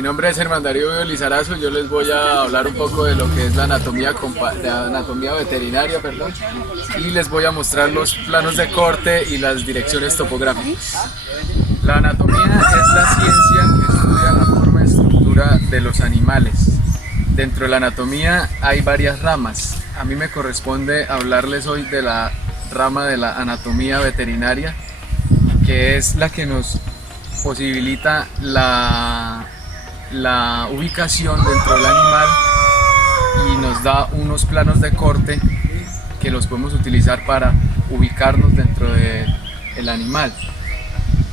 Mi nombre es Germán Darío Lizarazo. Yo les voy a hablar un poco de lo que es la anatomía, veterinaria, y les voy a mostrar los planos de corte y las direcciones topográficas. La anatomía es la ciencia que estudia la forma y estructura de los animales. Dentro de la anatomía hay varias ramas. A mí me corresponde hablarles hoy de la rama de la anatomía veterinaria, que es la que nos posibilita la ubicación dentro del animal y nos da unos planos de corte que los podemos utilizar para ubicarnos dentro del animal.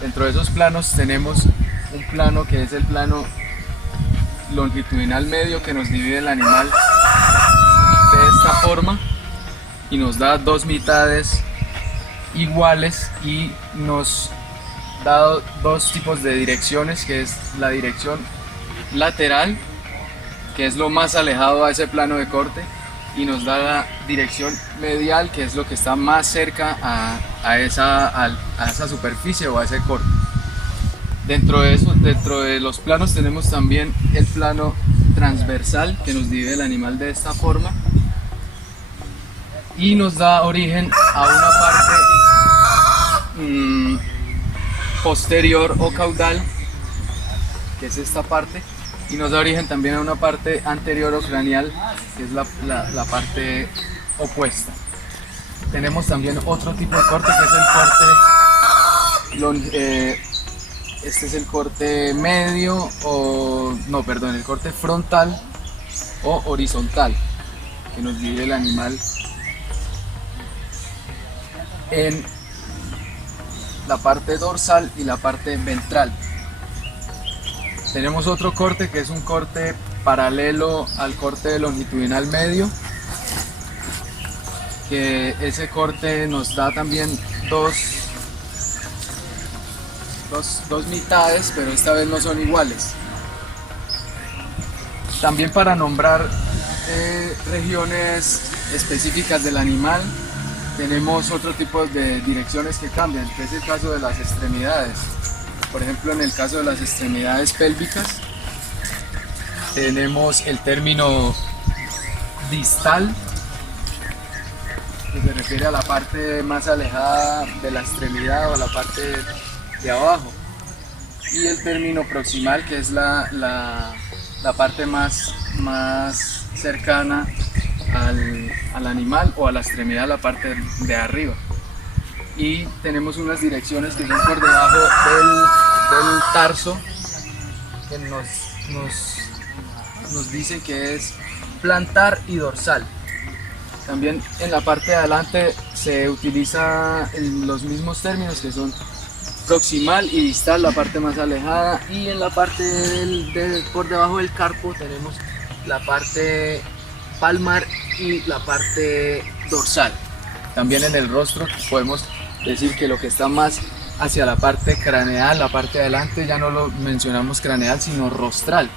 Dentro de esos planos tenemos un plano que es el plano longitudinal medio, que nos divide el animal de esta forma y nos da dos mitades iguales y nos da dos tipos de direcciones, que es la dirección lateral, que es lo más alejado a ese plano de corte, y nos da la dirección medial, que es lo que está más cerca a esa superficie o a ese corte. Dentro de los planos tenemos también el plano transversal, que nos divide el animal de esta forma y nos da origen a una parte posterior o caudal, que es esta parte, y nos da origen también a una parte anterior o craneal, que es la parte opuesta. Tenemos también otro tipo de corte, que es el corte este es el corte medio el corte frontal o horizontal, que nos divide el animal en la parte dorsal y la parte ventral. Tenemos otro corte, que es un corte paralelo al corte longitudinal medio, que ese corte nos da también dos mitades, pero esta vez no son iguales. También para nombrar regiones específicas del animal, tenemos otro tipo de direcciones que cambian, que es el caso de las extremidades. Por ejemplo, en el caso de las extremidades pélvicas, tenemos el término distal, que se refiere a la parte más alejada de la extremidad o a la parte de abajo, y el término proximal, que es la parte más cercana al animal o a la extremidad, la parte de arriba. Y tenemos unas direcciones que son por debajo del tarso, que nos dice que es plantar y dorsal. También en la parte de adelante se utiliza los mismos términos, que son proximal y distal, la parte más alejada, y en la parte por debajo del carpo tenemos la parte palmar y la parte dorsal. También en el rostro podemos decir que lo que está más hacia la parte craneal, la parte de adelante, ya no lo mencionamos craneal, sino rostral.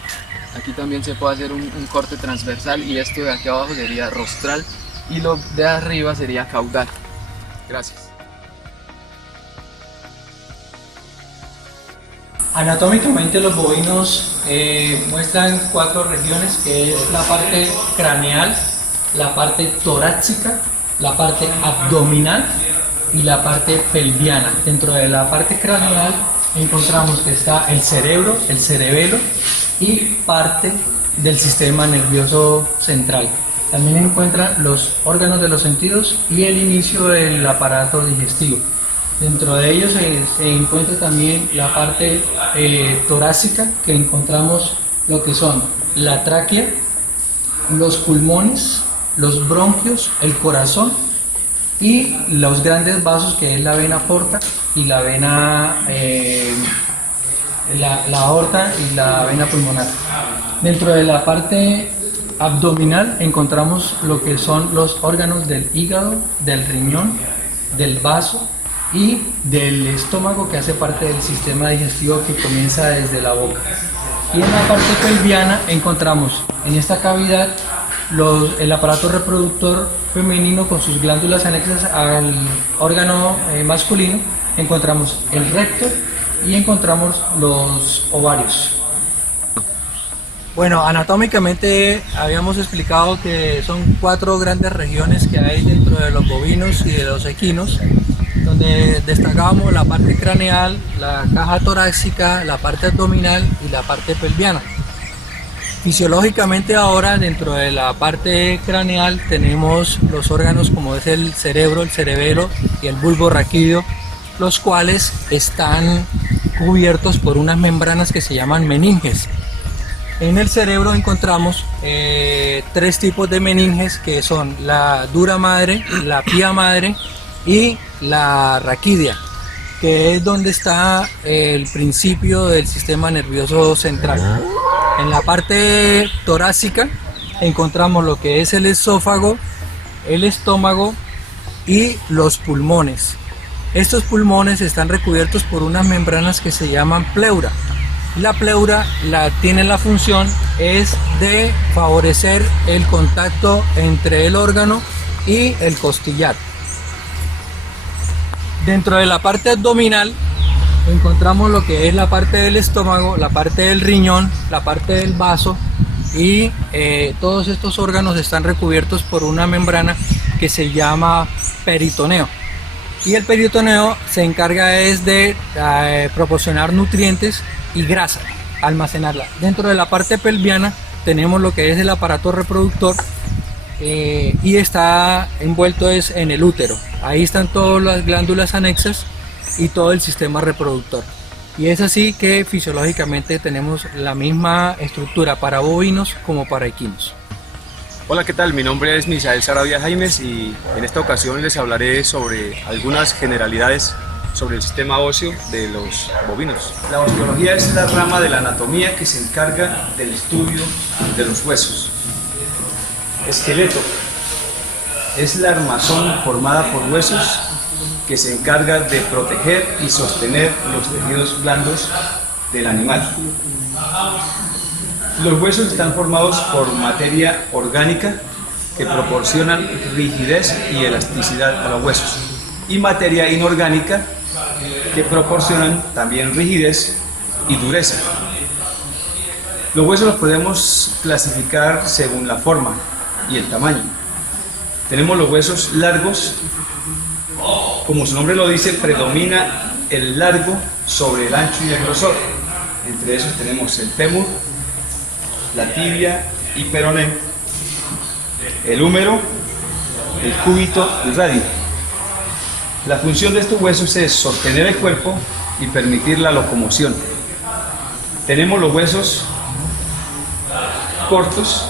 Aquí también se puede hacer un corte transversal, y esto de aquí abajo sería rostral y lo de arriba sería caudal. Gracias. Anatómicamente los bovinos muestran 4 regiones, que es la parte craneal, la parte torácica, la parte abdominal y la parte pelviana. Dentro de la parte craneal encontramos que está el cerebro, el cerebelo y parte del sistema nervioso central. También encuentran los órganos de los sentidos y el inicio del aparato digestivo. Dentro de ellos se encuentra también la parte torácica, que encontramos lo que son la tráquea, los pulmones, los bronquios, el corazón y los grandes vasos, que es la vena porta y la vena la aorta y la vena pulmonar. Dentro de la parte abdominal encontramos lo que son los órganos del hígado, del riñón, del vaso y del estómago, que hace parte del sistema digestivo que comienza desde la boca. Y en la parte pelviana encontramos en esta cavidad el aparato reproductor femenino con sus glándulas anexas al órgano masculino. Encontramos el recto y encontramos los ovarios. Bueno, anatómicamente habíamos explicado que son 4 grandes regiones que hay dentro de los bovinos y de los equinos, donde destacamos la parte craneal, la caja torácica, la parte abdominal y la parte pelviana. Fisiológicamente ahora dentro de la parte craneal tenemos los órganos como es el cerebro, el cerebelo y el bulbo raquídeo, los cuales están cubiertos por unas membranas que se llaman meninges. En el cerebro encontramos 3 tipos de meninges, que son la dura madre, la pía madre y la raquídea, que es donde está el principio del sistema nervioso central. En la parte torácica encontramos lo que es el esófago, el estómago y los pulmones. Estos pulmones están recubiertos por unas membranas que se llaman pleura. La pleura tiene la función es de favorecer el contacto entre el órgano y el costillar. Dentro de la parte abdominal encontramos lo que es la parte del estómago, la parte del riñón, la parte del vaso y todos estos órganos están recubiertos por una membrana que se llama peritoneo. Y el peritoneo se encarga es de proporcionar nutrientes y grasa, almacenarla. Dentro de la parte pelviana tenemos lo que es el aparato reproductor y está envuelto es en el útero. Ahí están todas las glándulas anexas y todo el sistema reproductor. Y es así que fisiológicamente tenemos la misma estructura para bovinos como para equinos. Hola, ¿qué tal? Mi nombre es Misael Saravia Jaimes y en esta ocasión les hablaré sobre algunas generalidades sobre el sistema óseo de los bovinos. La osteología es la rama de la anatomía que se encarga del estudio de los huesos. Esqueleto es la armazón formada por huesos que se encarga de proteger y sostener los tejidos blandos del animal. Los huesos están formados por materia orgánica que proporcionan rigidez y elasticidad a los huesos, y materia inorgánica que proporcionan también rigidez y dureza. Los huesos los podemos clasificar según la forma y el tamaño. Tenemos los huesos largos, como su nombre lo dice, predomina el largo sobre el ancho y el grosor. Entre esos tenemos el fémur, la tibia y peroné, el húmero, el cúbito y radio. La función de estos huesos es sostener el cuerpo y permitir la locomoción. Tenemos los huesos cortos,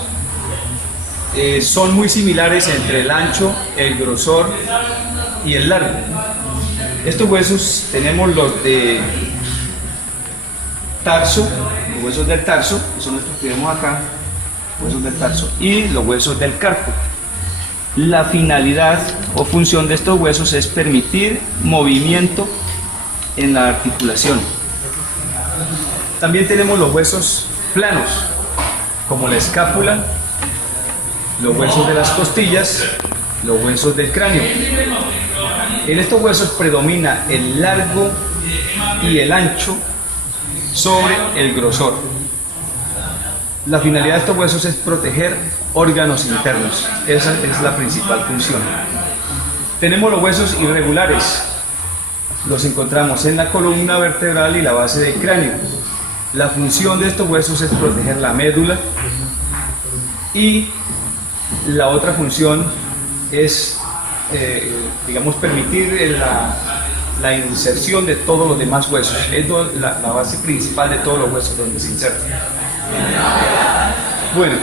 son muy similares entre el ancho, el grosor y el largo. Estos huesos tenemos los de tarso, los huesos del tarso, que son estos que vemos acá, huesos del tarso, y los huesos del carpo. La finalidad o función de estos huesos es permitir movimiento en la articulación. También tenemos los huesos planos, como la escápula, los huesos de las costillas, los huesos del cráneo. En estos huesos predomina el largo y el ancho sobre el grosor. La finalidad de estos huesos es proteger órganos internos. Esa es la principal función. Tenemos los huesos irregulares. Los encontramos en la columna vertebral y la base del cráneo. La función de estos huesos es proteger la médula, y la otra función es, digamos, permitir la inserción de todos los demás huesos. Es la base principal de todos los huesos donde se inserta. Bueno,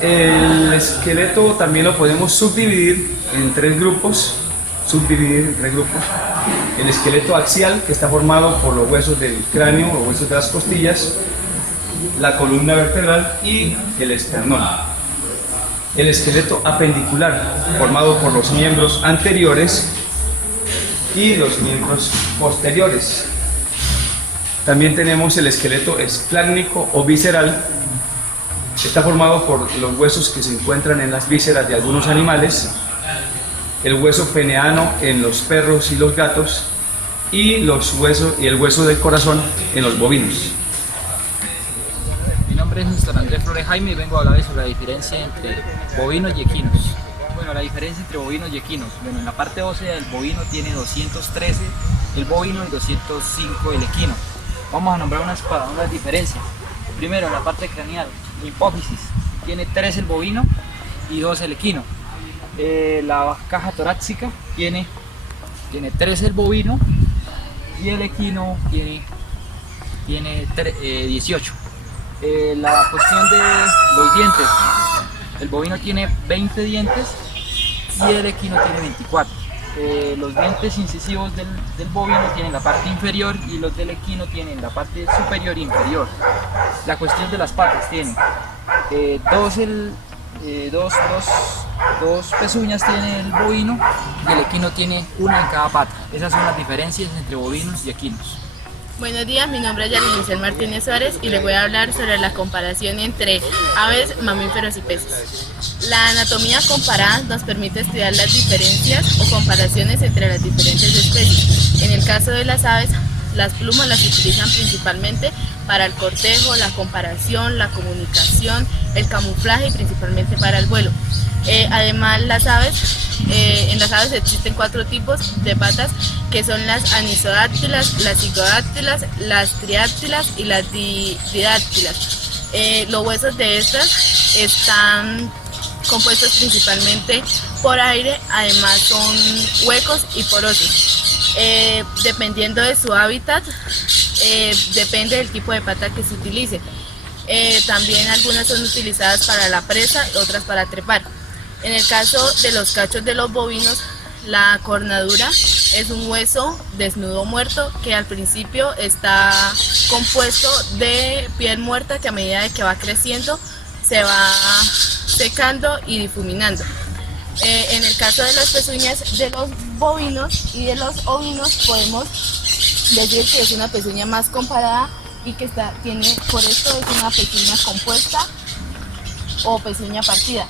el esqueleto también lo podemos subdividir en 3 grupos. El esqueleto axial, que está formado por los huesos del cráneo, los huesos de las costillas, la columna vertebral y el esternón. El esqueleto apendicular, formado por los miembros anteriores y los miembros posteriores. También tenemos el esqueleto esplácnico o visceral. Está formado por los huesos que se encuentran en las vísceras de algunos animales, el hueso peneano en los perros y los gatos, y el hueso del corazón en los bovinos. nombre es Néstor Andrés Flores Jaime y vengo a hablar sobre la diferencia entre bovinos y equinos. Bueno, la diferencia entre bovinos y equinos. Bueno, en la parte ósea el bovino tiene 213 el bovino y 205 el equino. Vamos a nombrar unas diferencias. Primero, la parte craneal, la hipófisis, tiene 3 el bovino y 2 el equino. La caja torácica tiene 3 el bovino y el equino tiene 18. La cuestión de los dientes, el bovino tiene 20 dientes y el equino tiene 24. Los dientes incisivos del bovino tienen la parte inferior y los del equino tienen la parte superior e inferior. La cuestión de las patas tiene dos pezuñas tiene el bovino y el equino tiene una en cada pata. Esas son las diferencias entre bovinos y equinos. Buenos días, mi nombre es Yarisel Martínez Suárez y les voy a hablar sobre la comparación entre aves, mamíferos y peces. La anatomía comparada nos permite estudiar las diferencias o comparaciones entre las diferentes especies. En el caso de las aves, las plumas las utilizan principalmente para el cortejo, la comparación, la comunicación, el camuflaje y principalmente para el vuelo. Además, en las aves existen 4 tipos de patas que son las anisodáctilas, las cigodáctilas, las tridáctilas y las didáctilas. Los huesos de estas están compuestos principalmente por aire, además son huecos y porosos. Dependiendo de su hábitat, depende del tipo de pata que se utilice. También algunas son utilizadas para la presa, otras para trepar. En el caso de los cachos de los bovinos, la cornadura es un hueso desnudo muerto que al principio está compuesto de piel muerta que a medida de que va creciendo se va secando y difuminando. En el caso de las pezuñas de los bovinos y de los ovinos podemos decir que es una pezuña más comparada y que por esto es una pezuña compuesta o pezuña partida.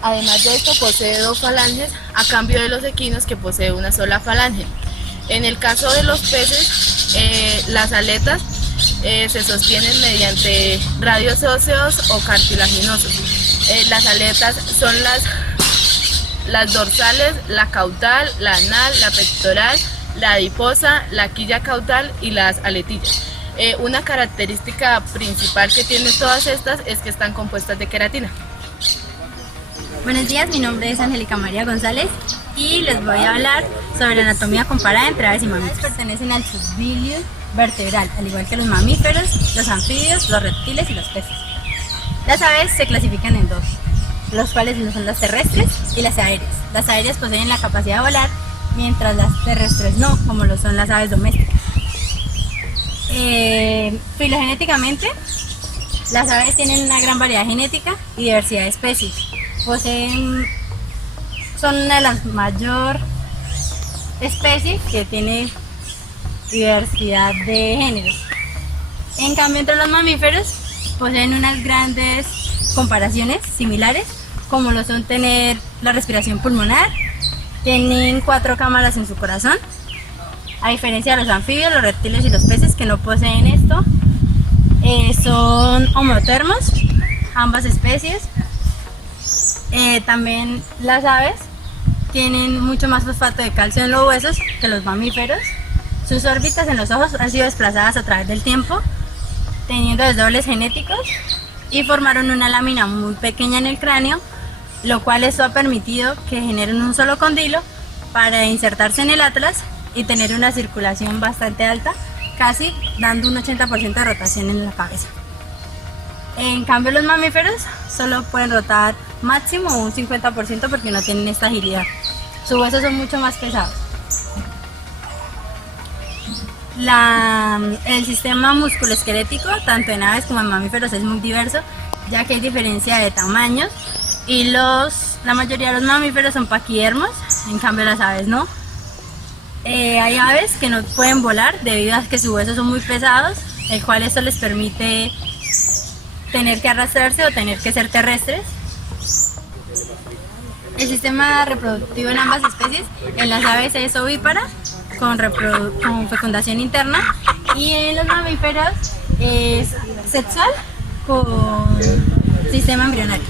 Además de esto posee 2 falanges a cambio de los equinos que posee una sola falange. En el caso de los peces, las aletas se sostienen mediante radios óseos o cartilaginosos. Las aletas son las dorsales, la caudal, la anal, la pectoral, la adiposa, la quilla caudal y las aletillas. Una característica principal que tienen todas estas es que están compuestas de queratina. Buenos días, mi nombre es Angélica María González y les voy a hablar sobre la anatomía comparada entre aves y mamíferos. Pertenecen al subfilio vertebral, al igual que los mamíferos, los anfibios, los reptiles y los peces. Las aves se clasifican en 2, los cuales son las terrestres y las aéreas. Las aéreas poseen la capacidad de volar, mientras las terrestres no, como lo son las aves domésticas. Filogenéticamente, las aves tienen una gran variedad genética y diversidad de especies. Son una de las mayor especies que tiene diversidad de géneros. En cambio, entre los mamíferos poseen unas grandes comparaciones similares, como lo son tener la respiración pulmonar, tienen 4 cámaras en su corazón, a diferencia de los anfibios, los reptiles y los peces que no poseen esto. Son homotermos, ambas especies. También las aves tienen mucho más fosfato de calcio en los huesos que los mamíferos. Sus órbitas en los ojos han sido desplazadas a través del tiempo, teniendo desdobles genéticos, y formaron una lámina muy pequeña en el cráneo, lo cual esto ha permitido que generen un solo condilo para insertarse en el atlas y tener una circulación bastante alta, casi dando un 80% de rotación en la cabeza. En cambio, los mamíferos solo pueden rotar máximo un 50% porque no tienen esta agilidad. Sus huesos son mucho más pesados. El sistema musculoesquelético, tanto en aves como en mamíferos, es muy diverso, ya que hay diferencia de tamaños y la mayoría de los mamíferos son paquidermos, en cambio las aves no. Hay aves que no pueden volar debido a que sus huesos son muy pesados, el cual esto les permite tener que arrastrarse o tener que ser terrestres. El sistema reproductivo en ambas especies, en las aves es ovípara con fecundación interna y en los mamíferos es sexual con sistema embrionario.